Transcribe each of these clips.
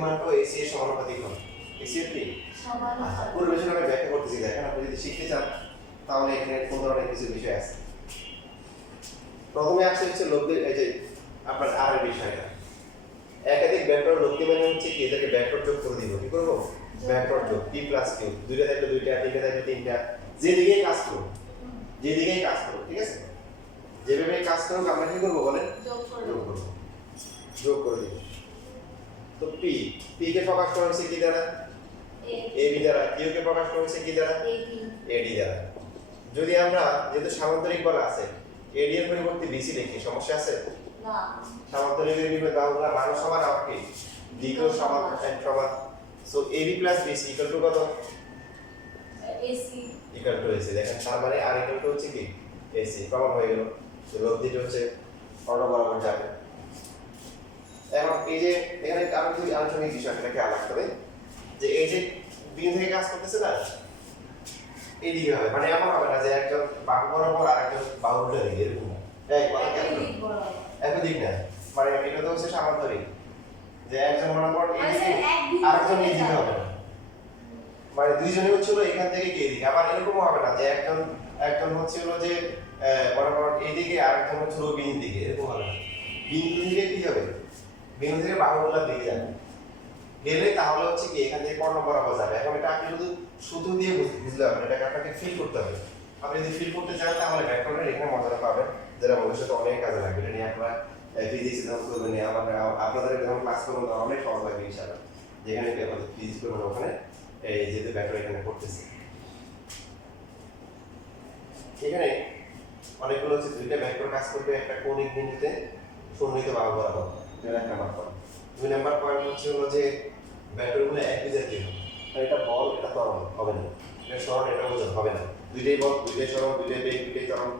লব্ধির মানটা এসি এর সমানুপাতিক হবে। এসি এর কি আচ্ছা পুরো বিষয়টা আমি ব্যাখ্যা করতেছি। দেখেন আপনি যদি শিখতে চান তাহলে এখানে কোন ধরনের কিছু বিষয় আছে। প্রথমে আসছে হচ্ছে লব্ধি, এই যে আপনার আর এর বিষয়টা একাধিক ভেক্টর লব্ধি মানে হচ্ছে কি এটাকে ভেক্টর যোগ করে দিব। কি করব? ভেক্টর যোগ p + q, দুইটা থাকলে দুইটা, তিনটা থাকলে তিনটা, যেদিকেই কাজ করব, যেদিকেই কাজ করব, ঠিক আছে? যেভাবে কাজ করব আমরা কি করব বলেন? যোগ করব, যোগ করে দিব। তো p কে প্রকাশ করা হয়েছে কি দ্বারা? ab দ্বারা। q কে প্রকাশ করা হয়েছে কি দ্বারা? ad দ্বারা। যদি আমরা যেহেতু সামান্তরিক বল আছে ad এর পরিবর্তে bc লিখি, সমস্যা আছে? না। সামান্তরিকের বিপরীত বাহুগুলো মান সমান আর কি দিকও সমান সমান। সো ab + bc = কত? ac = ac। দেখেন তার মানে r = হচ্ছে কি ac, প্রমাণ হয়ে গেল। তো লব্ধিটা হচ্ছে কর্ণ বরাবর যাবে। এখন এই যে এখানে আমি যদি আলোচনার বিষয়টাকে আলাদা করে যে এই যে বিন্দু থেকে কাজ করতেছে না এইদিকে হবে, মানে এমন হবে না যে একজন বাহু বরাবর আর একজন বাহু উল্টো দিকে, এরকম না। এই কথা কেন একই দিক না, মানে এটা তো হচ্ছে সামান্তরিক যে একজন বরাবর এইদিকে আর একজন এইদিকে হবে না, মানে দুইজনই হচ্ছে হলো এখান থেকে কি এদিকে। আবার এরকমও হবে না যে একজন হচ্ছে হলো যে বরাবর এইদিকে আর একজন হচ্ছে হলো বিন্দু দিকে, এরকম হবে না। বিন্দু থেকে কি হবে? বিন্দু থেকে বাহুগুলোর দিকে যাবে, গেলে তাহলে হচ্ছে কি এখান থেকে কর্ণ বরাবর যাবে। এখন এটা আপনি শুধু সূত্র দিয়ে বুঝলে হবে না, এটাকে আপনাকে ফিল করতে হবে। আপনি যদি ফিল করতে চান তাহলে ভেক্টরের এখানে মজাটা পাবেন, যেটা ভবিষ্যতে অনেক কাজে লাগবে। এটা নিয়ে আপনারা ফিজিক্স যখন করবেন, আপনাদের যখন ক্লাস করবেন তখন অনেক সহজ লাগবে ইনশাআল্লাহ। যেখানে ফিজিক্স করবেন ওখানে এই যেহেতু ভেক্টর এখানে করতেছি, এখানে অনেকগুলো হচ্ছে দুইটা ভেক্টর কাজ করবে একটা কৌণিক বিন্দুতে সন্নিহিত বাহু বরাবর, এটা একটা নাম্বার পয়েন্ট। দুই নাম্বার পয়েন্ট হচ্ছে হলো যে ভেক্টরগুলো একই জাতীয়, এটা বল এটা ত্বরণ হবে না, এটা সরণ এটা ওজন হবে না, দুইটাই বল দুইটাই সরণ দুইটাই বেগ দুইটাই ত্বরণ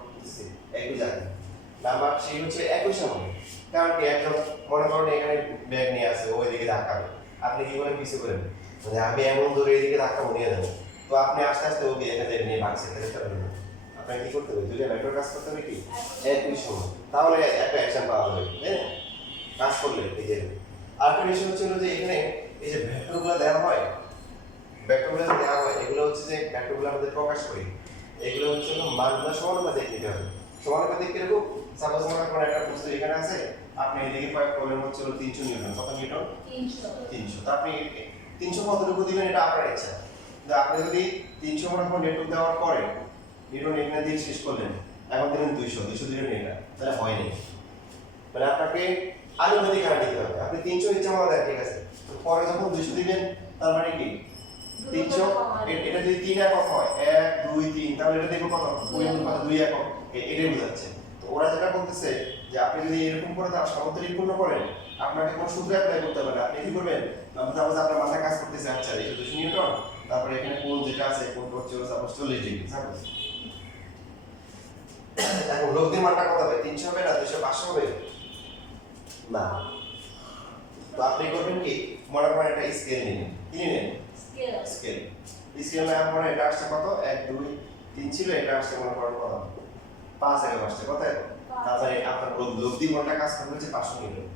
একই জাতীয়। নাম্বার সি হচ্ছে একই সময়, কারণ কি একজন মনে করেন এখানে ব্যাগ নিয়ে আসে ওই দিকে ধাক্কাবে, আপনি কি করেন পিছু করেন, মানে আমি এমন ধরে এইদিকে ধাক্কা নিয়ে যাবো, তো আপনি আস্তে আস্তে ওকে এখানে নিয়ে ভাগছে, আপনাকে কি করতে হবে? দুইটা ভেক্টর কাজ করতে হবে কি একই সময়, তাহলে একটা অ্যাকশন পাওয়া যাবে, তাই না? কাজ করলে এই যে আরেকটা বিষয় হচ্ছে যে এখানে এই যে ভেক্টরগুলো দেওয়া হয়, ভেক্টরগুলো দেওয়া হয় এগুলো হচ্ছে যে ভেক্টরগুলো আমাদের প্রকাশ করি, এগুলো হচ্ছে মানগুলো সমানুপাতিক নিতে হবে। সমানুপাতিক কিরকম? সাপোজ মনে করেন একটা বস্তু এখানে আছে, আপনি এদিকে প্রয়োগ করলেন হচ্ছে 300 নিউটন। কত নিউটন? 300। তো আপনি 300 কতটুকু দিবেন এটা আপনার ইচ্ছা। কিন্তু আপনি যদি 300 মনে করেন নিউটন দেওয়ার পরে নিউটন এখানে দিয়ে শেষ করলেন, এখন দিলেন 200 দিলেন এটা, তাহলে হয়নি। মানে আপনাকে আনুপাতিক হার দিতে হবে। আপনি 300 ইচ্ছা মতো দেন, ঠিক আছে, তো পরে যখন 200 দিবেন তার মানে কি 300 এটা যদি 3 একক হয় 1 2 3 তাহলে এটা দেখো কত ওই অনুপাত 2 একক, এটাই বোঝাচ্ছে। তো ওরা যেটা বলতেছে যে আপনি যদি এরকম করে তার সমান্তরিক পূর্ণ করেন আপনাকে কোনো সূত্র অ্যাপ্লাই করতে হবে না। আপনি কি করবেন? সাপোজ আপনার মাথায় কাজ করতেছে, আচ্ছা এটা 200 নিউটন, তারপরে এখানে কোণ যেটা আছে কোণ হচ্ছে সাপোজ 40 ডিগ্রি সাপোজ। এখন লব্ধির মানটা কত হবে? 300 হবে না 200 500 হবে না। তো আপনি করবেন কি মনে করেন একটা স্কেল নিন, কি নিন? স্কেল না আমরা এটা আসছে কত 1 2 3 ছিল, এটা আসছে মনে করেন কত 5 একক আসছে, কত একক? তারপরে আপনার লব্ধি মানটা কাজ করবে হচ্ছে 500 নিউটন,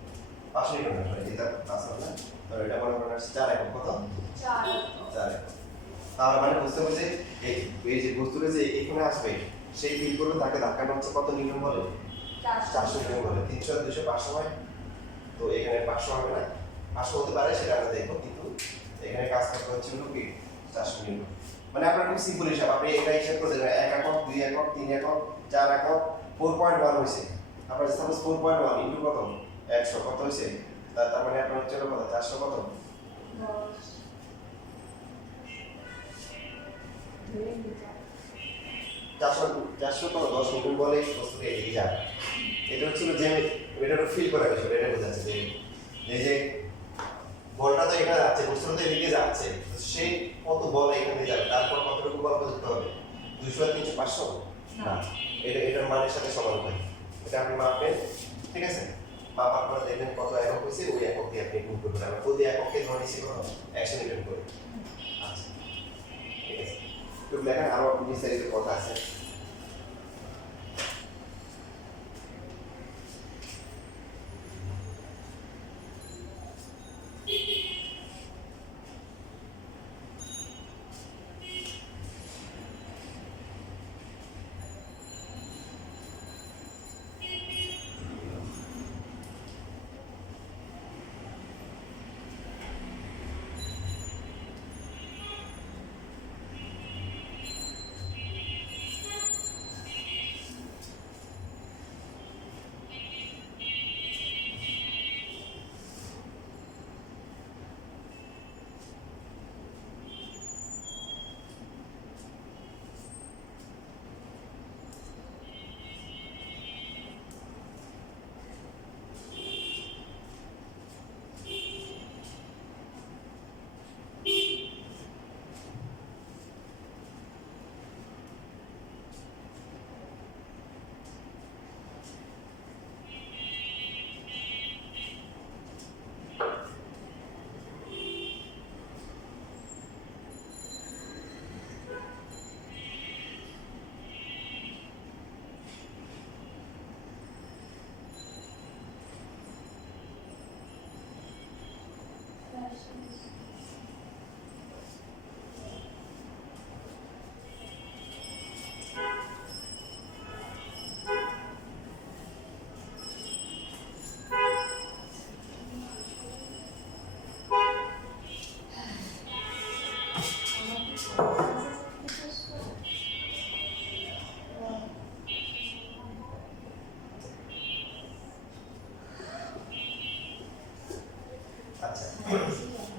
500 নিউটন না এটা 500 না, তো এটা মনে করেন আসছে 4 একক, কত 4 একক। তার মানে বুঝতে হবে যে এই যে বস্তুটা যে এখানে আসবে সেই ফিল করবে তাকে ধাক্কাটা হচ্ছে কত নিউটন বলে? 400 নিউটন বলে। 300 আর 200 500 হয়, তো এখানে 500 হবে না, 500 হতে পারে সেটা আমরা দেখব, কিন্তু এখানে কাজ করতে হচ্ছে হলো কি 400 নিউটন। মানে আপনার খুব সিম্পল হিসাব, আপনি এটা হিসাব করে দেবেন 1 একক 2 একক 3 একক 4 একক 4.1 হইছে, আপনার সাপোজ 4.1 ইনটু কত 100 কত হইছে, তার মানে আপনার হচ্ছে কত 400 কত 400 কত 10 নিউটন বলে বস্তুকে এগিয়ে যাবে। এটা হচ্ছিল যে এটা ফিল করা বিষয়, এটা বোঝাচ্ছে যে এই যে বলটা তো এখানে যাচ্ছে, বস্তুটা তো এদিকে যাচ্ছে, তো সেই কত বল এখানে যাবে, তারপর কতটুকু বল প্রযুক্ত হবে 200 আর 300 500 না, এটার মানের সাথে সমান হয়। এটা আপনি মাপবেন, ঠিক আছে, মাপার পরে দেখবেন কত একক হয়েছে, ওই একক দিয়ে আপনি গুণ করবেন। আমরা প্রতি এককে ধরে নিচ্ছি কত 100 নিউটন করে। আচ্ছা ঠিক আছে, তো দেখেন আরো বিস্তারিত কথা আছে।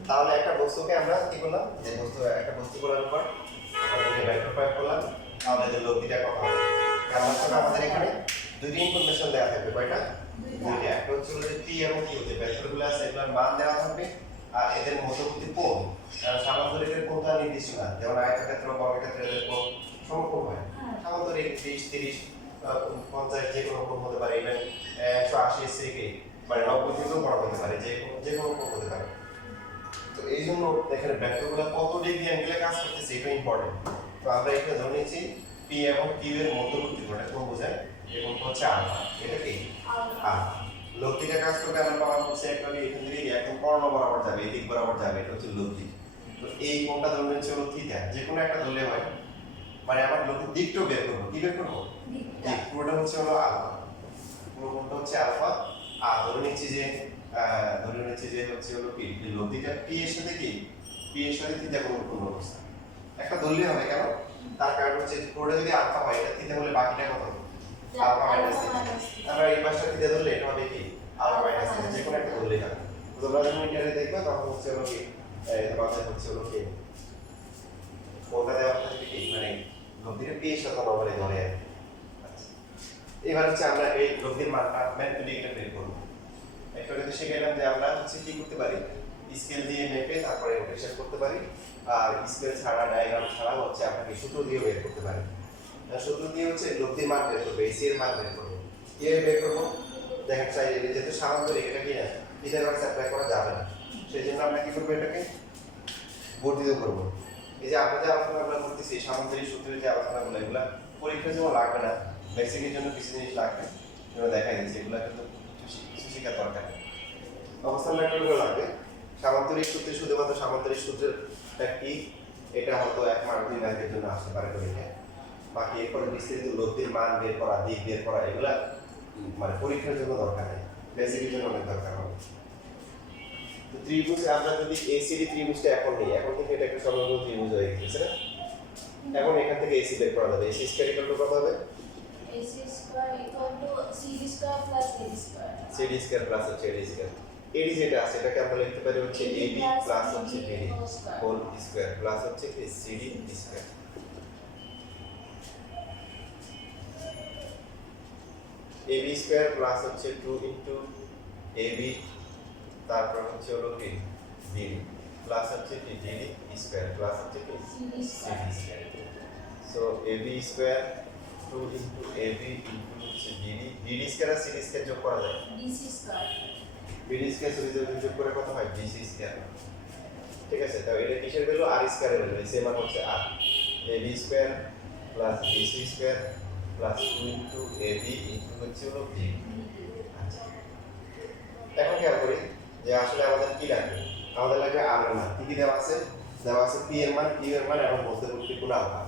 তাহলে একটা বস্তুকে আমরা কি করলাম, যে বস্তু একটা বস্তু করার পর আমরা যদি ভেক্টর প্রয়োগ করলাম তাহলে যে লব্ধিটা কত হবে। কারণ আমাদের এখানে দুইটা ইনফরমেশন দেওয়া থাকবে, কয়টা? দুইটা। একটা হচ্ছে যে পি এবং কিউ যে ভেক্টরগুলো আছে এগুলোর মান দেওয়া থাকবে আর এদের মধ্যবর্তী কোণ, কারণ সামান্তরিকের কোণটা নির্দিষ্ট না, যেমন আয়তক্ষেত্র বর্গক্ষেত্র এদের কোণ সমকোণ হয়। সামান্তরিক 30 30 50 যে কোনো কোণ হতে পারে, ইভেন 180 থেকে মানে 90 থেকেও বড় হতে পারে, যে কোনো কোণ হতে পারে। তো এই জন্য এখানে ভেক্টরগুলো কত ডিগ্রি অ্যাঙ্গেলে কাজ করতেছে এটা ইম্পর্টেন্ট। তো আমরা এখানে ধরে নিয়েছি পি এবং কিউ এর মধ্যবর্তী কোণটা কোণ বোঝায়, এই কোণটা হচ্ছে আলফা। এটা কি আলফা। লব্ধিটা কাজ করবে, আমরা পাওয়ার হচ্ছে একবারে এখান থেকে একদম কর্ণ বরাবর যাবে, এই দিক বরাবর যাবে, এটা হচ্ছে লব্ধি। তো এই কোণটা ধরে নিচ্ছে হলো থিটা, যে কোনো একটা ধরলে হয়, মানে আমার লব্ধির দিকটাও বের করব। কি বের করব? দিক। পুরোটা হচ্ছে হলো আলফা, পুরো কোণটা হচ্ছে আলফা। আর ধরে নিচ্ছি যে হচ্ছে হলো পি, এই লব্ধিটা পি এর সাথে কি, পি এর সাথে থিটা কোণ উৎপন্ন করছে। একটা ধরলে হবে, কেন? তার কারণ হচ্ছে পুরোটা যদি আলফা হয় এটা থিটা হলে বাকিটা কত? Alpha minus theta. আমরা এই পাশটা থিটা ধরলে এটা হবে কি আলফা মাইনাস থিটা, যে কোনো একটা ধরলেই হবে। তো তোমরা যখন ইন্টারে দেখবে তখন হচ্ছে হলো কি তোমাদের হচ্ছে হলো কি কোণটা দেওয়া থাকবে কি, মানে লব্ধিটা পি এর সাথে নরমালি ধরে। আচ্ছা, এবার হচ্ছে আমরা এই লব্ধির মানটা ম্যাথমেটিক্যালি বের করব। একটা কিন্তু শিখলাম যে আমরা হচ্ছে কি করতে পারি, স্কেল দিয়ে মেপে তারপরে হিসাব করতে পারি, আর স্কেল ছাড়া ডায়াগ্রাম ছাড়া হচ্ছে আমরা কি সূত্র দিয়ে বের করতে পারি। সূত্র দিয়ে হচ্ছে লব্ধির মান বের করব, এসি এর মান বের করব। কিভাবে বের করব? দেখেন চাই যেহেতু সামান্তরিক এটা কি না পিথাগোরাস অ্যাপ্লাই করা যাবে না, সেজন্য আমরা কি করব, এটাকে বর্ধিত করব। এই যে আমরা যে আলোচনাগুলো করতেছি সামান্তরিক সূত্রের যে আলোচনাগুলো, এগুলো পরীক্ষার জন্য লাগবে না, বেসিকের জন্য কিছু জিনিস লাগবে, এগুলো দেখাই দিচ্ছি। এগুলো কিন্তু কিছু শেখার দরকার নেই। অবস্থান ভেক্টরগুলো লাগবে। সামান্তরিক সূত্রে শুধুমাত্র সামান্তরিক সূত্রটা কি এটা হয়তো 1 মার্ক 2 মার্কের জন্য আসতে পারে পরীক্ষায়। বাকি এরপরে বিস্তারিত লব্ধির মান বের করা, দিক বের করা, এগুলা মানে পরীক্ষার জন্য দরকার নেই, বেসিকের জন্য অনেক দরকার হবে। তো ত্রিভুজ আমরা যদি এসিডি ত্রিভুজটা এখন নেই, এখন কিন্তু এটা একটা সমগ্র ত্রিভুজ হয়ে গেছে না। এখন এখান থেকে এসি বের করা যাবে। এসি স্কয়ার ইকুয়াল টু কত হবে? AC square equal to CD square plus AD square. CD square plus হচ্ছে এডি স্কয়ার। এডি যেটা আছে এটাকে আমরা লিখতে পারি হচ্ছে এবি প্লাস হচ্ছে বিডি হোল স্কয়ার প্লাস হচ্ছে কি CD square. AB square plus হচ্ছে 2 ইনটু এবি, তারপর হচ্ছে হলো কি বিডি প্লাস হচ্ছে কি ডিডি স্কয়ার প্লাস হচ্ছে কি CD square. So AB square 2 into AB into হচ্ছে ডিডি, ডিডি স্কয়ার আর সিডি স্কয়ার যোগ করা যায় DC square. BD square CD যোগ করে কত হয়? DC square. ঠিক আছে, তাহলে এটা কিসের ভ্যালু? আর স্কয়ারের ভ্যালু। এর মান হচ্ছে R. A B square plus D C square plus 2 into AB into হচ্ছে হলো বি। আচ্ছা, এখন খেয়াল করি যে আসলে আমাদের কি লাগবে। আমাদের লাগবে আর এর মান। কি দেওয়া আছে? দেওয়া আছে পি এর মান, কিউ এর মান এবং মধ্যবর্তী কোণ আলফা।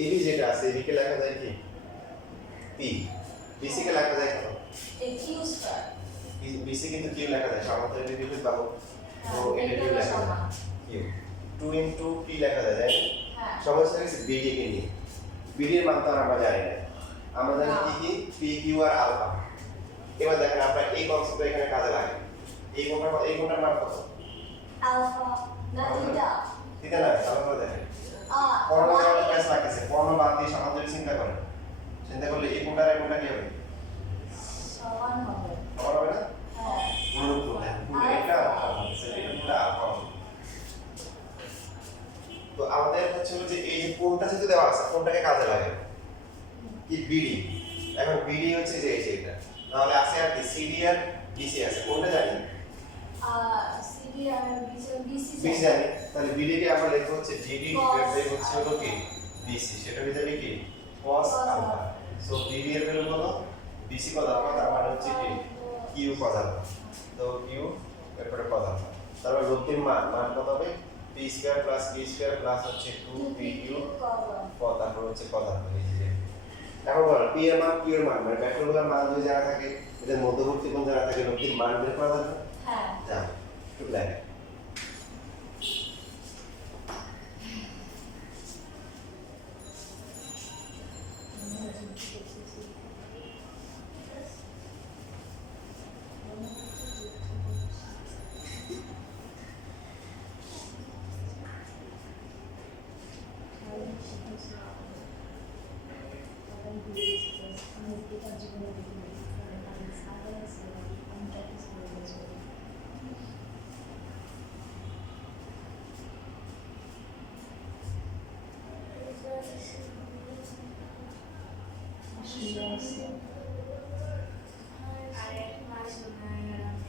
এবি যেটা আছে এবি কে লেখা যায় কি পি, বিসি কে লেখা যায় কত? এ কিউ স্কয়ার। বিসি কিন্তু কিউ লেখা যায়, সামান্তরিক বিপরীত বাহু, তো এটা কিউ লেখা যায় কিউ। 2 ইনটু পি লেখা যায়, তাই না? হ্যাঁ। সমস্যা হচ্ছে বিডি কে নিয়ে। বিডি এর মান তো আমরা জানি না, আমরা জানি কি কি পি কিউ আর আলফা। এবার দেখেন আমরা এই কনসেপ্টটা এখানে কাজে লাগে। এই কোণটার মান কত? আলফা না থিটা। থিটা না, আলফা দেখেন মানে পর্ণ প্লাস লাগতেছে, পর্ণ বাদ দিয়ে সামান্তরিক চিন্তা করেন, চিন্তা করলে এই কোণটার এই কোণটা কি হবে? সমান হবে। সমান হবে না? হ্যাঁ। গুণিত হবে, এটা আলফা হবে। তো আমাদের হচ্ছে যে এই যে কোণটা যেহেতু দেওয়া আছে, কোণটাকে কাজে লাগে কি বিডি। এখন বিডি হচ্ছে যে এই যে এটা, তাহলে আছে আর কি সিডি আর বিসি আছে, কোণটা জানি সিডি আর বিসি বিসি জানি, তাহলে বিডি কে আমরা লিখব হচ্ছে ডিডি ডিভাইড বাই হচ্ছে হলো কি বিসি, সেটা হয়ে যাবে কি cos আলফা। সো বিডি এর ভ্যালু কত? বিসি cos আলফা, তার মানে হচ্ছে কি কিউ cos আলফা। তো কিউ এরপরে cos আলফা, তারপর লব্ধির মান কত হবে? P square plus B square plus হচ্ছে 2 কিউ তারপর হচ্ছে cos আলফা। এই যে এখন বল পি এর মান কিউ এর মান, মানে ভেক্টরগুলোর মান যদি জানা থাকে, এদের মধ্যবর্তী কোণ জানা থাকে, লব্ধির মান বের করা যাবে। হ্যাঁ। যা একটু লাগে। হয়েছে। আর এক মাস ওনার আমি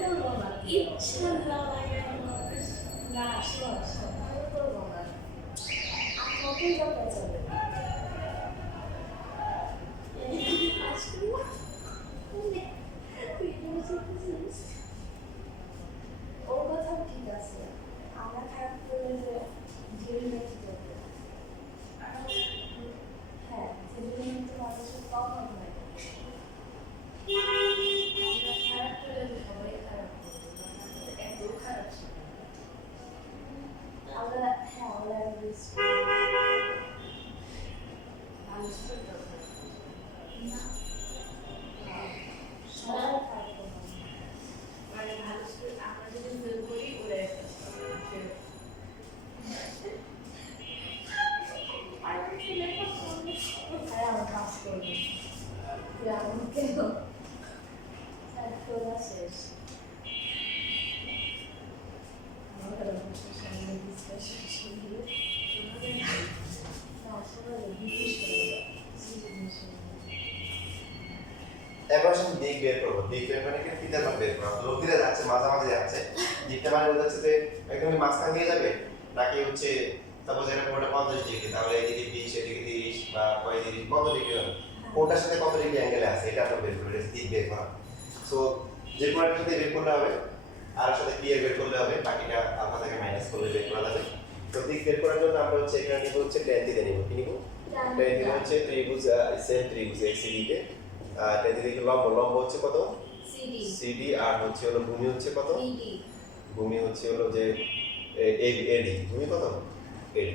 তো অনেক ইনশাআল্লাহ না শোন শোন আমি করবো না আপনাকেই কথা চলে ওর কথা ঠিক আছে আমরা খারাপ করলে যে ধীরে ধীরে করবে হ্যাঁ ধীরে ধীরে তো মানুষের কম হয় আমরা খারাপ করলে তো সবাই খারাপ করবে এত খারাপ ছিল আমরা হ্যাঁ আমরা ভালো ছিল না সবাই খারাপ করবে মানে ভালো ছিল আমরা যদি ফেল করি ওরা আমার কাজ করবে আমাকে তোলা শেষ আমার সামনে ডিসকাশন শুনলে আসলে বিশেষ করে এবার শুধু দিক বের করবো। দিক বের মানে কি ফিতার মান বের করা। লোক দিকে যাচ্ছে, মাঝামাঝি যাচ্ছে। দিকটা মানে বোঝা যাচ্ছে যে একদম মাঝখান দিয়ে যাবে নাকি হচ্ছে সাপোজ এটা কোনটা 50 ডিগ্রি, তাহলে এদিকে 20 এদিকে 30 বা 35 কত ডিগ্রি হবে, কোনটার সাথে কত ডিগ্রি অ্যাঙ্গেলে আছে এটা আমরা বের করে দিক বের করা। সো যে কোনটার সাথে বের করলে হবে আর সাথে পি এর বের করলে হবে, বাকিটা আলফা থেকে মাইনাস করলে বের করা যাবে। তো দিক বের করার জন্য আমরা হচ্ছে এখানে নিব হচ্ছে tan থিটা নিব। কি নিব? tan থিটা হচ্ছে ত্রিভুজ সেম ত্রিভুজ এসিডি তে tan থিটা লম্ব হচ্ছে কত? সিডি আর হচ্ছে হলো ভূমি হচ্ছে কত? বিডি ভূমি হচ্ছে হলো যে এডি। ভূমি কত? এডি।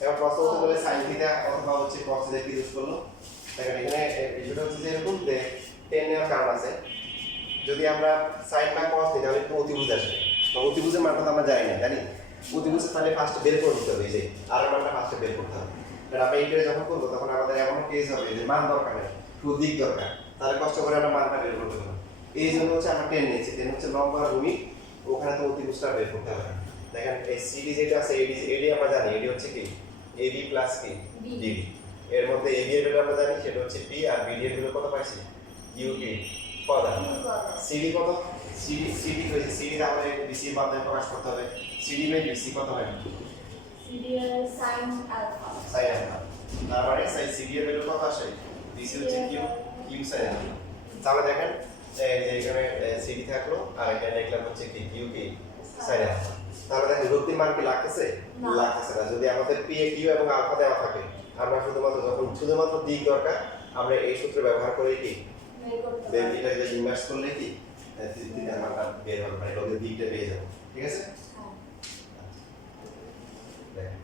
এবার প্রশ্ন হচ্ছে বলে sin থিটা অথবা হচ্ছে cos থিটা কি ইউজ করলো? দেখেন এখানে বিষয়টা হচ্ছে যে এরকম যে tan নেওয়ার কারণ আছে। যদি আমরা sin বা cos নিই তাহলে একটু অতিভুজ আসবে। তো অতিভুজের মানটা তো আমরা জানি না, জানি? অতিভুজের তাহলে ফার্স্ট বের করে নিতে হবে, এই যে আর এর মানটা ফার্স্ট বের করতে হবে। কারণ আমরা এইটা যখন করব তখন আমাদের এমন কেস হবে যে মান দরকার নেই, শুধু দিক দরকার। তাহলে কষ্ট করে আমরা মানটা বের করতে হবে। এই জন্য হচ্ছে আমরা tan নিয়েছি। tan হচ্ছে লম্ব আর ভূমি, ওখানে তো অতিভুজটা বের করতে হবে। দেখেন এই সিডি যেটা আছে এডি আমরা জানি, এডি হচ্ছে কি এবি প্লাস কি বিডি। এর মধ্যে এবি এর ভ্যালু আমরা জানি সেটা হচ্ছে পি, আর বিডি এর ভ্যালু কত পাইছি? ইউপি কত? সিডি কত? সিডি হচ্ছে সিডি তাহলে বিসি এর মাধ্যমে প্রকাশ করতে হবে। সিডি বাই বিসি কত হয়? সিডি এর sin আলফা sin আলফা। তার মানে সাই সিডি এর ভ্যালু কত আসে? বিসি হচ্ছে কিউ sin আলফা। তাহলে দেখেন এখানে সিডি থাকলো আর এখানে লিখলাম হচ্ছে কি কিউ sin আলফা। তাহলে দেখেন রূপটির মান কি লাগতেছে? লাগতেছে না। যদি আমাদের পি এ কিউ এবং আলফা দেওয়া থাকে, আমরা শুধুমাত্র দিক দরকার, আমরা এই সূত্র ব্যবহার করে কি এটা যে ইনভার্স করলে কি থিটার মানটা বের হবে, মানে লগের দিকটা পেয়ে যাবো। ঠিক আছে? দেখেন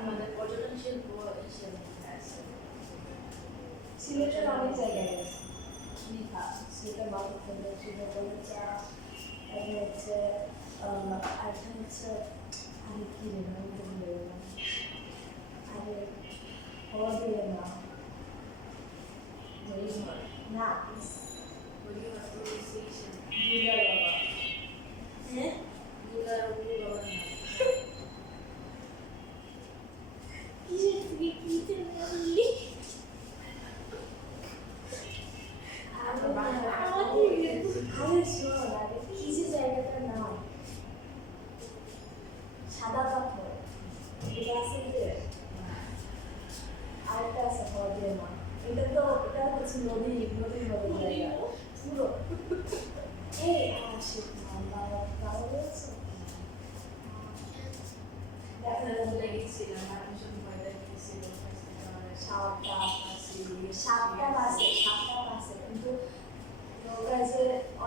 আমাদের পর্যটন শিল্প হিসেবে আছে সিলেটের অনেক জায়গায় আছে দীঘা, সিলেটের বাবুখন্ডে, সিলেটের চা, তারপরে হচ্ছে আরেকটা হচ্ছে আরে কি রে নাম তো ভুলে গেলাম, আরে হওয়া দিয়ে না না দুলার বাবা, হ্যাঁ দুলার বাবার নাম সাদা পাথর এটা আছে যে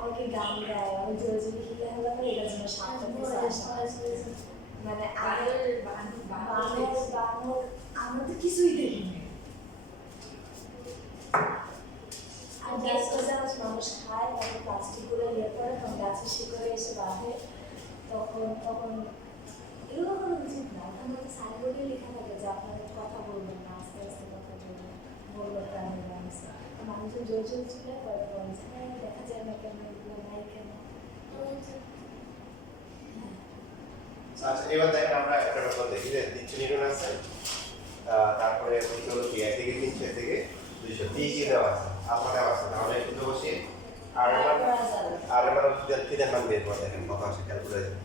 অনেকে গান গায়, অনেক জোরে জোরে হিলে হলা করে এটার জন্য সাতটা পিসে আসে। মানে বানর আমরা তো কিছুই দেখিনি। আর গাছটা যখন মানুষ খায় তখন প্লাস্টিকগুলো ইয়ে করে তখন গাছের শিকড়ে এসে বাঁধে, তখন এগুলো করা উচিত না। ওখানে একটা সাইনবোর্ডে লেখা থাকে যে আপনারা কথা বলবেন না, আস্তে আস্তে কথা বলবেন, বললো প্রাণীর মানুষ। মানুষের জোর জোর ছিল পরে বলছে হ্যাঁ দেখা যায় না কেন, এগুলো নাই কেন। আচ্ছা এবার দেখেন আমরা একটা ব্যাপার দেখি যে 300 নিউটন আছে, তারপরে হলো কি 1 থেকে 300 থেকে 200 30 দেওয়া আছে, আলফা দেওয়া আছে। তাহলে শুধু বসি আর এবার থিটার মান বের করে দেখেন কত আসে ক্যালকুলেটর।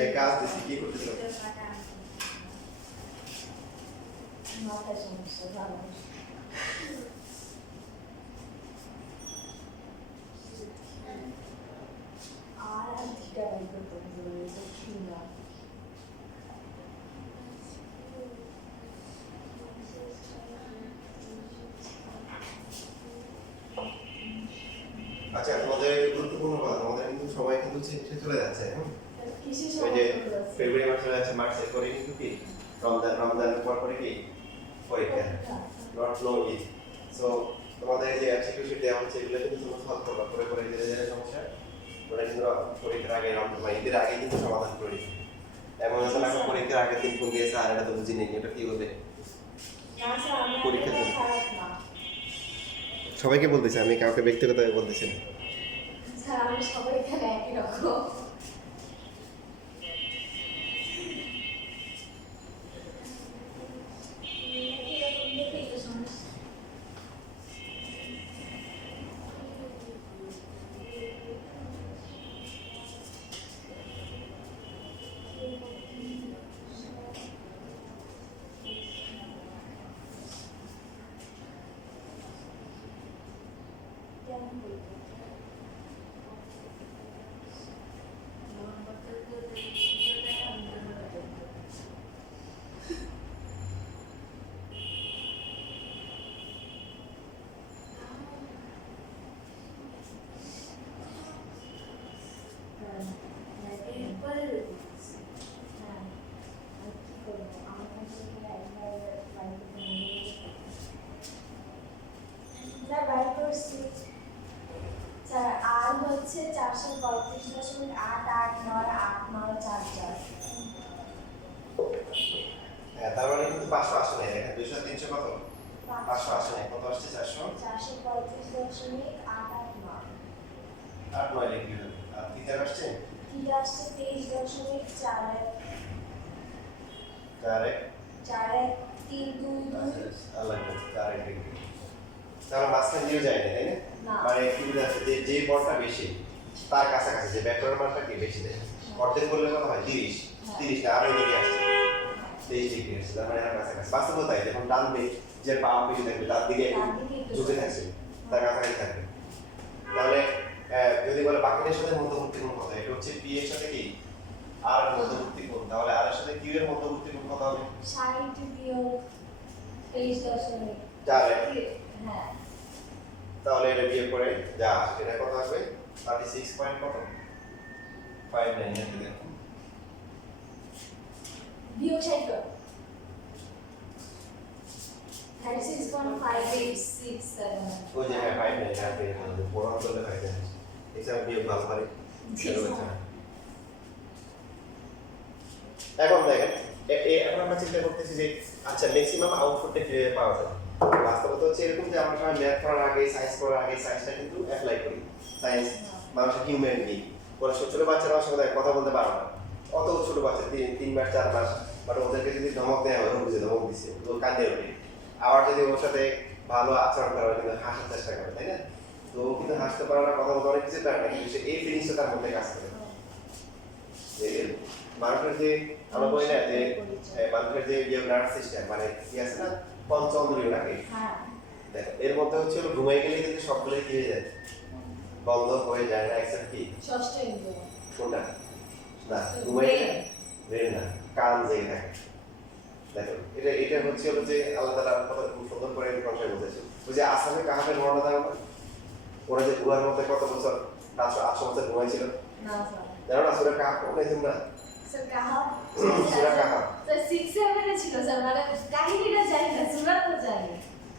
এই কাজ দিছি কি করতেছো? মাথায় সমস্যা ভালো। আর থিটা বের করতে হবে, এটা কি না? আচ্ছা তোমাদের গুরুত্বপূর্ণ কথা, তোমাদের কিন্তু সময় কিন্তু চলে যাচ্ছে। কিসের ওই যে সমস্যা? ফেব্রুয়ারি মাস চলে যাচ্ছে, মার্চে করে কিন্তু কি রমজানের পর পরে কি পরীক্ষা, নট নো ইট। সো তোমাদের যে এমসিকিউ শিট দেওয়া হচ্ছে এগুলো কিন্তু তোমরা সলভ করবা, করে করে ধীরে ধীরে সমস্যা ওটা কিন্তু পরীক্ষার আগে রমজান ঈদের আগে কিন্তু সমাধান করে দিবে। এমন হচ্ছে না পরীক্ষার আগের দিন ফোন দিয়েছে আর এটা তো বুঝি নেই, এটা কি হবে পরীক্ষার দিন। সবাইকে বলতেছি, আমি কাউকে ব্যক্তিগতভাবে বলতেছি না। স্যার আমরা সবাই এখানে একই রকম। আর হচ্ছে 435.8898444। হ্যাঁ তার মানে কিন্তু 500 আসে না, দেখেন 200 300 কত 500 আসে না, কত আসছে 435.889। 8 9 লিখবি। আর থিটা আসছে থিটা আসছে 23.41 4132 আল্লাহ তার লিখবি। তাহলে মাঝখানে নিয়ে যায় না, তাই না? না। মানে কি আছে যে বলটা বেশি তার কাছাকাছি যে ভেক্টরের মানটা কি বেশি দেয়, অর্ধেক করলে কত হয় 30 30 না আরো এদিকে আসছে 23 ডিগ্রি আসছে, তার মানে এর কাছাকাছি। বাস্তবে তাই, যখন ডান দিক যে বাম বেশি থাকবে তার দিকে ঝুঁকে থাকবে, তার কাছাকাছি থাকবে। তাহলে যদি বলে বাকিদের সাথে মধ্যবর্তী কোণ কত, এটা হচ্ছে পি এর সাথে কি আর মধ্যবর্তী কোণ, তাহলে আর এর সাথে কিউ এর মধ্যবর্তী কোণ কত হবে? 60-23.4। হ্যাঁ তাহলে এটা বিয়োগ করে যা আসে এটা কত আসবে? 36 পয়েন্ট কত 59 এর দিকে বিয়োগ 60 36.5867। ওই যে হ্যাঁ 59 আর পেয়ে গেল, বড় অন্তরে 59 এছাড়া বিয়োগ ভালো পারে। এখন দেখেন এখন আমরা চিন্তা করতেছি যে আচ্ছা ম্যাক্সিমাম আউটপুটটা কিভাবে পাওয়া যায়। বাস্তবতা হচ্ছে এরকম যে আমরা সবাই ম্যাথ করার আগে সায়েন্স করার আগে সায়েন্সটা কিন্তু অ্যাপ্লাই করি। সায়েন্স মানুষের হিউম্যান বিং, ওরা ছোট ছোট বাচ্চারা সঙ্গে কথা বলতে পারে না, বাচ্চা 3 মাস 4 মাস মানে ওদেরকে যদি ধমক দেওয়া হয় বুঝে ধমক দিচ্ছে ও কাঁদে ওঠে আবার যদি ওর সাথে ভালো আচরণ করা হয় কিন্তু হাসার চেষ্টা করে তাই না তো ও কিন্তু হাসতে পারে না কথা বলতে অনেক কিছু পারে না কিন্তু সে এই ফিলিংসটা তার মধ্যে কাজ করে মানুষের যে আমরা বলি না যে মানুষের যে নার্ভ সিস্টেম মানে কি আছে না পঞ্চেন্দ্রিয় নাকি দেখো এর মধ্যে হচ্ছে ঘুমাই গেলে কিন্তু সবগুলো কি হয়ে যায় বন্ধ হয়ে যায় না অ্যাকসেপ্ট কি ষষ্ঠ ইন্দ্রিয় কোনটা না ঘুমাই গেলে ব্রেন না কান জেগে থাকে দেখো এটা হচ্ছে যে আল্লাহ তাআলা কত সুন্দর করে এই কথাটা বলেছে ওই যে আসামে কাহাবের বর্ণনা দাও না ওরা যে গুহার মধ্যে কত বছর 800 বছর ঘুমাইছিল না জানো না সূরা কাহাফ পড়লে তোমরা স্যার কাহাব সূরা কাহাফ স্যার 6-7 এ ছিল স্যার মানে কাহিনীটা জানি না সূরা তো জানি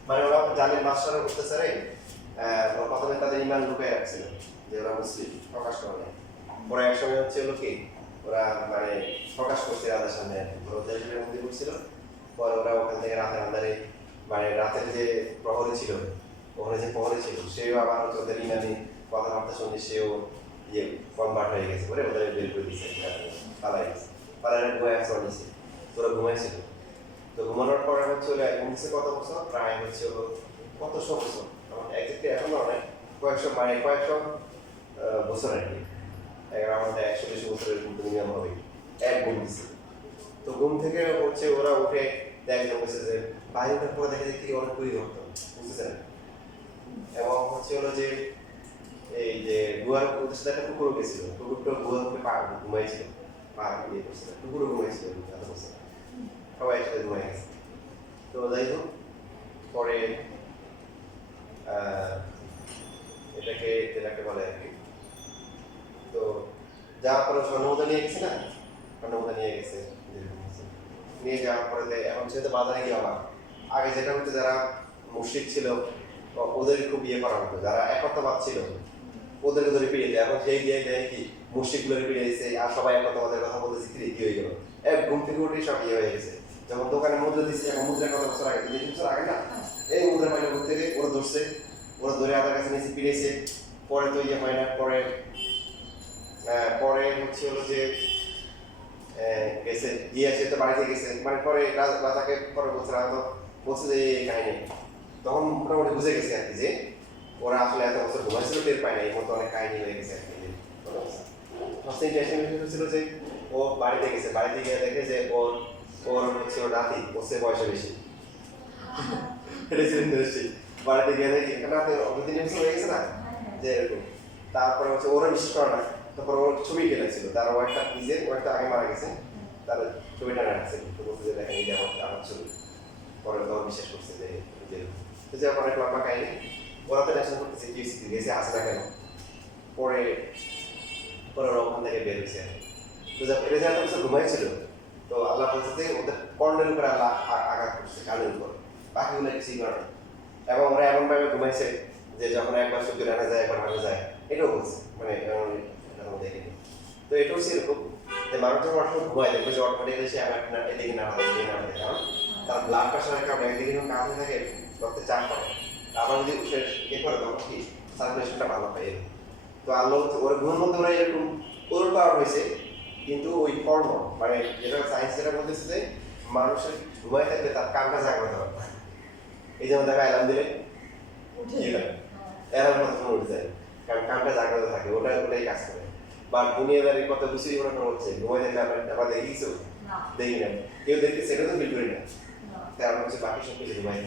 মানে ওরা জানেন মাস্টাররা করতেছে রে প্রথমে তাদের ইমান লুকায় রাখছিল যে ওরা মুসলিম প্রকাশ করে না পরে এক সময় হচ্ছে কি ওরা মানে প্রকাশ করছে রাজার সামনে ওরা জেলের মধ্যে করছিল পরে ওরা ওখান থেকে রাতের আন্ধারে মানে রাতের যে প্রহরী ছিল ওখানে যে প্রহরী ছিল সেও আবার ওদের ইমানি কথাবার্তা শুনে সেও ইয়ে কনভার্ট হয়ে গেছে বলে ওদের বের করে দিচ্ছে পালাই গেছে পালাই ঘুমায় চলে দিচ্ছে তোরা ঘুমাইছিল তো ঘুমানোর পরে হচ্ছে ওরা ঘুমছে কত বছর প্রায় হচ্ছে কত শো বছর আমার একজাক্টলি এখন অনেক কয়েকশো বছর আর কি আমাদের 120 বছরের কিন্তু নিয়ম হবে এক ঘুম দিচ্ছে তো ঘুম থেকে হচ্ছে ওরা উঠে দেখে বলছে যে বাইরেটার পরে দেখে দেখি অনেক পরিবর্তন বুঝতেছেন এবং হচ্ছে হলো যে এই যে গুহার উদ্দেশ্যে একটা কুকুরও গেছিল কুকুরটা গুহার উপরে পা ঘুমাইছিল পা ইয়ে করছিল কুকুরও ঘুমাইছিল এত বছর সবাই একসাথে ঘুমাই গেছে তো যাই হোক পরে এটাকে বলে আর কি তো যাওয়ার পরে স্বর্ণমুদ্রা নিয়ে গেছে না স্বর্ণমুদ্রা নিয়ে গেছে নিয়ে যাওয়ার পরে এখন সে তো বাজারে গিয়ে অবাক আগে যেটা হচ্ছে যারা মুশরিক ছিল ওদের খুব ইয়ে করা হতো যারা একত্ববাদ ছিল ওদেরকে ধরে পিড়িয়ে দেয় এখন সেই গিয়ে দেয় কি মুশরিকগুলোর পিড়িয়ে দিচ্ছে আর সবাই একত্ববাদের কথা বলতেছে কি হয়ে গেল এক ঘুম থেকে উঠে সব ইয়ে হয়ে গেছে যখন দোকানে মুদ্রা দিচ্ছে এখন মুদ্রা কত বছর আগে 20 বছর আগে না এই মুদ্রা পাইলে ঘুর থেকে ওরা ধরছে ওরা ধরে আদার কাছে নিচে পিড়িয়েছে পরে তো ইয়ে হয় না পরে হচ্ছে হলো যে গেছে গিয়েছে তো বাড়িতে গেছে মানে পরে রাজাকে পরে বলছে রাজা বলছে যে এই কাহিনী তখন মোটামুটি বুঝে গেছে আর কি যে ওরা আসলে এত বছর ঘুমাইছিল টের পায় না এই মতো অনেক কাহিনী হয়ে গেছে আর কি সবচেয়ে ইন্টারেস্টিং বিষয় হচ্ছিল যে ও বাড়িতে গেছে বাড়িতে গিয়ে দেখে যে ওর হচ্ছে ওর নাতি ওর চেয়ে বয়সে বেশি এটা ছিল ইন্টারেস্টিং বাড়িতে গিয়ে দেখি রাতে অনেকদিন হয়ে গেছে না যে এরকম তারপরে হচ্ছে ওরা বিশ্বাস করে না তারপর ওর ছবি কেটেছিল তার ওয়াইফটা ওয়াইফটা আগে মারা গেছে তার ছবিটা রাখছে তো বলছে যে দেখেন যে আমার ছবি পরে তখন বিশ্বাস করছে যে অনেক লম্বা কাহিনী ওরা তো টেনশন করতেছে কি গেছে আসে না কেন পরে ওরা ওখান থেকে বের হয়েছে তো এটা যে এত বছর ঘুমাইছিল তো আল্লাহ বলছে যে ওদের কর্ণের উপরে আল্লাহ আঘাত করছে কানের উপর বাকিগুলো কিছুই করে না এবং ওরা এমনভাবে ঘুমাইছে যে যখন একবার সূর্য রাখা যায় একবার ভাঙা যায় এটাও বলছে মানে দেখিনি তো এটাও সেরকম যে মানুষ যখন অনেক ঘুমায় দেখবে যে অটোমেটিক্যালি সে আমার এদিকে না হয় এদিকে না হয় কারণ তার ব্লাড প্রেশারের কারণে একদিকে যখন কাজ হয়ে থাকে রক্তে চাপ পড়ে আবার যদি সে ইয়ে করে তখন কি সার্কুলেশনটা ভালো হয় তো আল্লাহ ওরা ঘুমের মধ্যে ওরা এরকম ওর পাওয়ার হয়েছে কিন্তু ওই কর্ম মানে যেটা সায়েন্স যেটা বলতেছে যে মানুষের ঘুমায় থাকলে তার কানটা জাগ্রত হবে এই যেমন দেখা অ্যালার্ম দিলে অ্যালার্ম মতো উঠে যায় কারণ কানটা জাগ্রত থাকে ওটাই কাজ করে বা দুনিয়াদারি কত কিছুই মনে করা হচ্ছে ঘুমাই থাকলে আমরা দেখিছো দেখি না কেউ দেখতে সেটা তো ফিল করি না তাই আমরা হচ্ছে বাকি সব কিছু ঘুমাই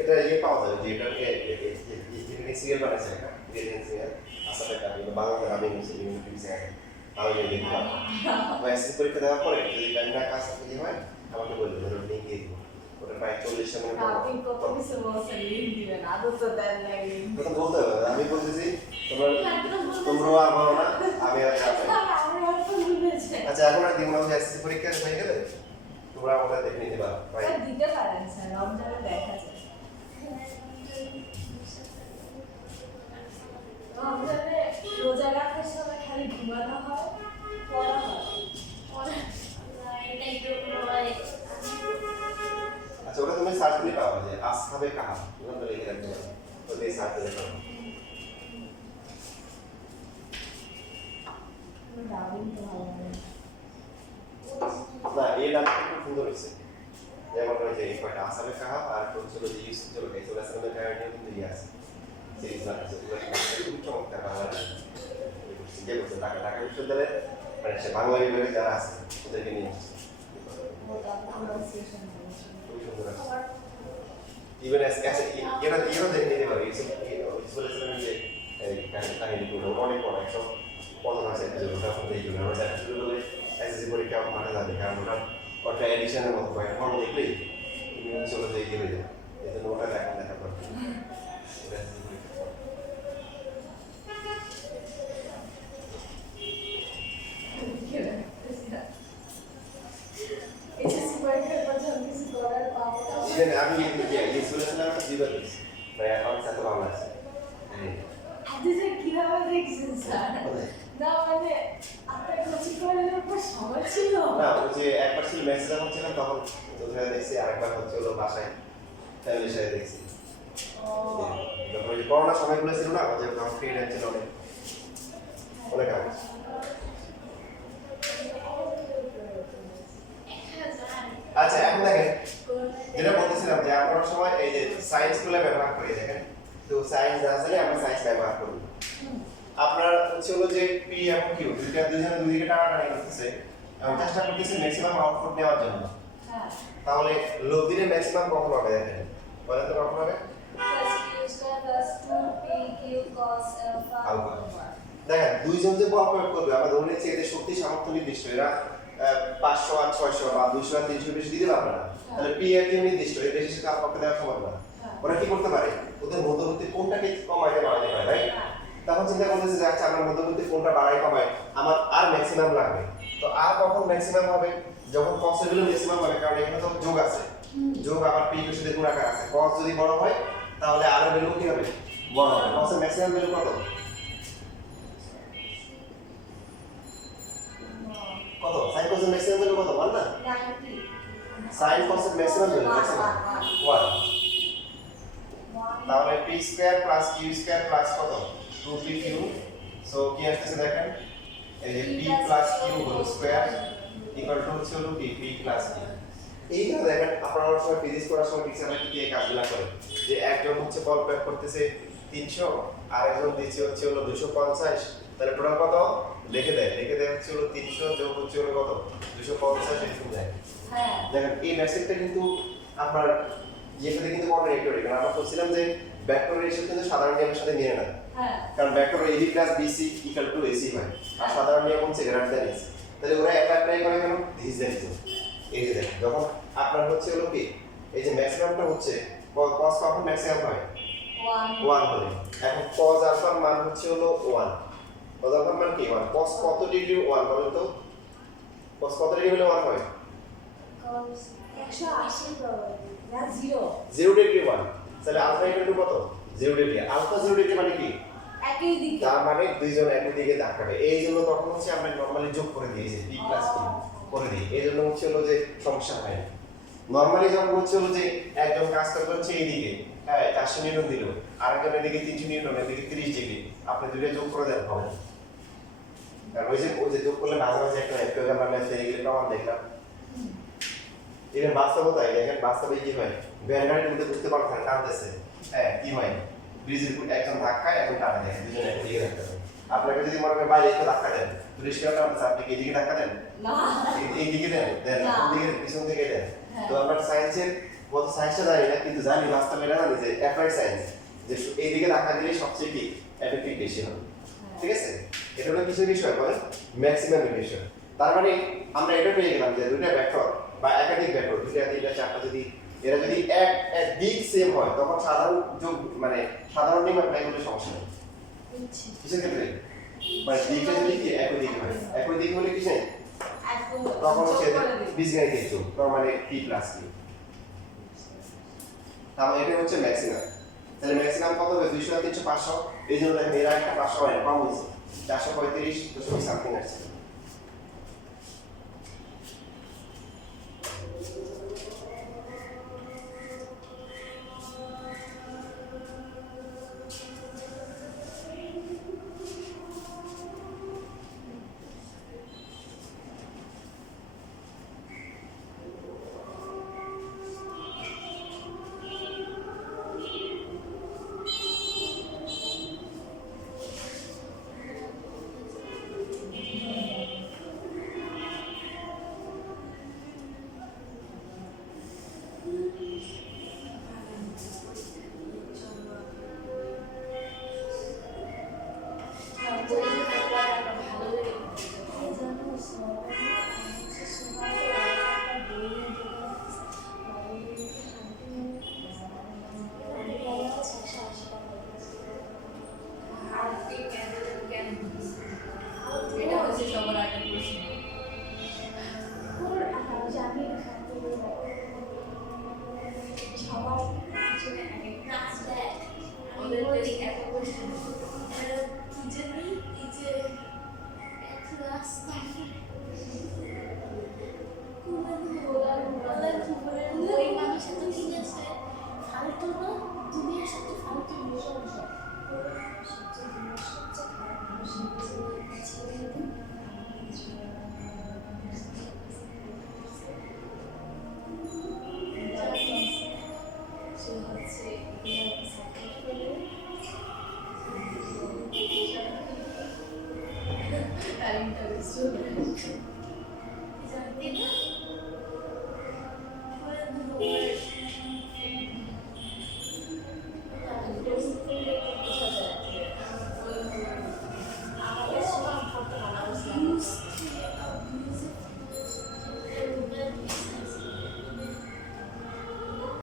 এটা ইয়ে পাওয়া যায় যে এটাকে সিরিয়াল বানাইছে একটা রিয়েলিটি সিরিয়াল আসলে এটা বাংলাতে আমি হচ্ছে বিভিন্ন টিভিতে আমি দেখলাম এসএসসি পরীক্ষা দেওয়ার পরে যদি টাইমটা কাজ করতে হয় আমাকে বলবে ধরো লিঙ্ক দিয়ে দিব ওটা প্রায় 40 মিনিট আপনি কত কিছু বলছেন লিঙ্ক দিবেন আদৌ তো দেন না লিঙ্ক কথা বলতে হবে আমি বলতেছি তোমরা আর বলো না আমি আর আচ্ছা এখন আর দিব না এসএসসি পরীক্ষা হয়ে গেলে তোমরা ওটা দেখে নিতে পারো দিতে পারেন স্যার রমজানে দেখা যায় রমজানে রোজা রাখার সময় খালি ঘুমানো হয় পড়া হয় আচ্ছা ওটা তুমি সার্চ করে পাওয়া যায় আসহাবে কাহাফ ওটা লিখে রাখতে পারো তো এই সার্চ করে পাবো কিন্তু ভালো লাগে না। না এই নামটা খুব সুন্দর হয়েছে যেমন ওই যে এই কয়টা আসামে কাহাব আর ছিল যে ইউসুফ চলো গেছে ওরা আসামে কাহাব নিয়ে কিন্তু ইয়ে আছে সিরিজ বানাচ্ছে খুব চমৎকার বাংলা যে বলছে ঢাকা বিশ্ববিদ্যালয়ে মানে সে বাংলা বিভাগে যারা আছে ওদেরকে নিয়ে আসছে খুবই সুন্দর আছে ইভেন এরা দেখে নিতে পারে ইউসুফ বলেছিলেন যে কাহিনীগুলো অনেক অনেক সব 15 আছে তখন এই জন্য আমরা দেখা শুরু করলে এসএসসি পরীক্ষা মাঠে যাবে কারণ ওটা এডিশনের মতো হয় ফর্ম দেখলেই তুমি চলে যাই দিয়ে হয়ে যাবে এই জন্য ওটা দেখা করবে আমি বলেছিলাম একটা দিবার দিচ্ছি ভাই এখন এত ভালো আছে কিভাবে দেখছেন স্যার? না মানে আপনার কোচিং করার উপর সময় ছিল না ওই যে একবার ছিল মেসেজ হচ্ছিলাম তখন ওখানে দেখছি আরেকবার হচ্ছে হলো বাসায় ফ্যামিলির সাথে দেখছি তারপরে যে করোনার সময়গুলো ছিল না যে তখন ফ্রি টাইম ছিল অনেক আগে আচ্ছা এখন দেখেন যেটা বলতেছিলাম যে আমরা সময় এই যে সায়েন্স গুলো ব্যবহার করি দেখেন তো সায়েন্স না জানলে আমরা সায়েন্স ব্যবহার করি আপনার হচ্ছে হলো যে পি এবং কিউ দুজনে দুই দিকে টানাটানি করতেছে এবং চেষ্টা করতেছে ম্যাক্সিমাম আউটপুট নেওয়ার জন্য তাহলে লোভ দিলে ম্যাক্সিমাম কখন হবে দেখেন বলেন তো কখন হবে দেখেন দুইজন যে বল প্রয়োগ করবে আমরা ধরে নিচ্ছি এদের শক্তি সামর্থ্য নির্দিষ্ট এরা 500 আর 600 বা 200 আর 300 বেশি দিতে পারবে না তাহলে পি এর কিউ নির্দিষ্ট এর বেশি কাজ করতে দেওয়া সম্ভব না ওরা কি করতে পারে ওদের মধ্যবর্তী কোনটাকে কমাইতে বাড়াতে পারে রাইট তখন চিন্তা করতেছে যে আচ্ছা আমার মধ্যবর্তী কোনটা বাড়াই কমাই আমার আর ম্যাক্সিমাম লাগবে তো আর কখন ম্যাক্সিমাম হবে যখন কস এর ম্যাক্সিমাম হবে কারণ এখানে তো যোগ আছে যোগ আবার পি এর সাথে গুণাকার আছে কস যদি বড় হয় তাহলে আর এর ভ্যালু কি হবে বড় হবে কস এর ম্যাক্সিমাম ভ্যালু কত কত sin cos এর ম্যাক্সিমাম ভ্যালু কত 1 না 90 sin cos এর ম্যাক্সিমাম ভ্যালু 1 তাহলে p square plus q square plus কত 2pq সো কি আসছে দেখেন এই যে p প্লাস q whole square equal to হচ্ছে হলো p প্লাস q এইটা দেখেন আপনারা অনেক সময় ফিজিক্স পড়ার সময় টিচাররা কি এই কাজগুলো করে যে একজন হচ্ছে বল প্রয়োগ করতেছে 300 আর একজন দিচ্ছে হচ্ছে হলো 250 তাহলে টোটাল কত লিখে দেয় হচ্ছে হলো 300 যোগ হচ্ছে হলো কত 250 এরকম দেয় হ্যাঁ দেখেন এই ম্যাট্রিক্সটা কিন্তু আপনার ইয়েতে কিন্তু কন্ট্রাডিক্টরি কারণ আমরা বলছিলাম যে ভেক্টর রেশিও কিন্তু সাধারণ নিয়মের সাথে মিলে না হ্যাঁ কারণ ভেক্টর ab + bc = ac হয় আর সাধারণ নিয়ম হচ্ছে গ্রেটার দ্যান ac তাহলে ওরা একটা অ্যাপ্লাই করে কেন দিস দ্যাট এই যে দেখেন যখন আপনার হচ্ছে হলো কি এই যে ম্যাক্সিমামটা হচ্ছে cos কখন ম্যাক্সিমাম হয় 1 হলে এখন cos আলফার মান হচ্ছে হলো 1 cos আলফার মান কি 1 cos কত ডিগ্রি 1 বলেন তো cos কত ডিগ্রি হলে 1 হয় cos 180 না 0 ডিগ্রি 1 তাহলে আলফা ইকুয়াল কত 0 ডিগ্রি আলফা 0 ডিগ্রি মানে কি একই দিকে তার মানে দুইজন একই দিকে ধাক্কাবে এই জন্য তখন হচ্ছে আমরা নরমালি যোগ করে দিই যে p + q করে দিই এই জন্য হচ্ছে হলো যে সমস্যা হয় না নরমালি যখন হচ্ছে হলো যে একজন কাজ করবে হচ্ছে এইদিকে হ্যাঁ 400 নিউটন দিল আরেকজন এদিকে 300 নিউটন এদিকে 30 ডিগ্রি আপনি দুইটা যোগ করে দেন হবে আর ওই যে যোগ করলে মাঝে মাঝে একটা একটু আমরা ম্যাথে এগুলো প্রমাণ দেখলাম এর বাস্তবতায় দেখেন বাস্তবে কি হয় ব্যান্ডারের মধ্যে বুঝতে পারছেন টানতেছে হ্যাঁ কি হয় ব্রিজের উপর একজন ধাক্কায় একজন টানে দেয় দুজন একদিকে ধাক্কা দেয় আপনাকে যদি মনে করেন বাইরে একটু ধাক্কা দেন তো রিস্কার টানতেছে আপনি কি এদিকে ধাক্কা দেন না এইদিকে দেন কোন দিকে পিছন থেকে দেন তো আমরা সায়েন্সের কত সায়েন্সটা জানি না কিন্তু জানি বাস্তবে এটা জানি যে অ্যাপ্লাইড সায়েন্স যে এইদিকে ধাক্কা দিলে সবচেয়ে কি এফেক্টিভ বেশি হবে ঠিক আছে এটা হলো কিছু বিষয় বলেন ম্যাক্সিমাম বিষয় তার মানে আমরা এটা পেয়ে গেলাম যে দুইটা ভেক্টর বা একাধিক ভেক্টর দুইটা তিনটা চারটা যদি এরা যদি এক দিক সেম হয় তখন সাধারণ যোগ মানে সাধারণ নিয়ম অ্যাপ্লাই করলে সমস্যা নেই কিসের ক্ষেত্রে মানে দিকটা যদি কি একই দিক হয় একই দিক হলে কি নেই তখন হচ্ছে বীজগণিতের যোগ তার মানে p + q তাহলে এটা হচ্ছে ম্যাক্সিমাম তাহলে ম্যাক্সিমাম কত হবে 200 আর 300 500 এই জন্য দেখেন এরা একটা 500 হয় কম হয়েছে 435 সামথিং আসছে সে হচ্ছে ইরাকে সাপোর্ট করে আর ইন্টারেস্ট জানতে না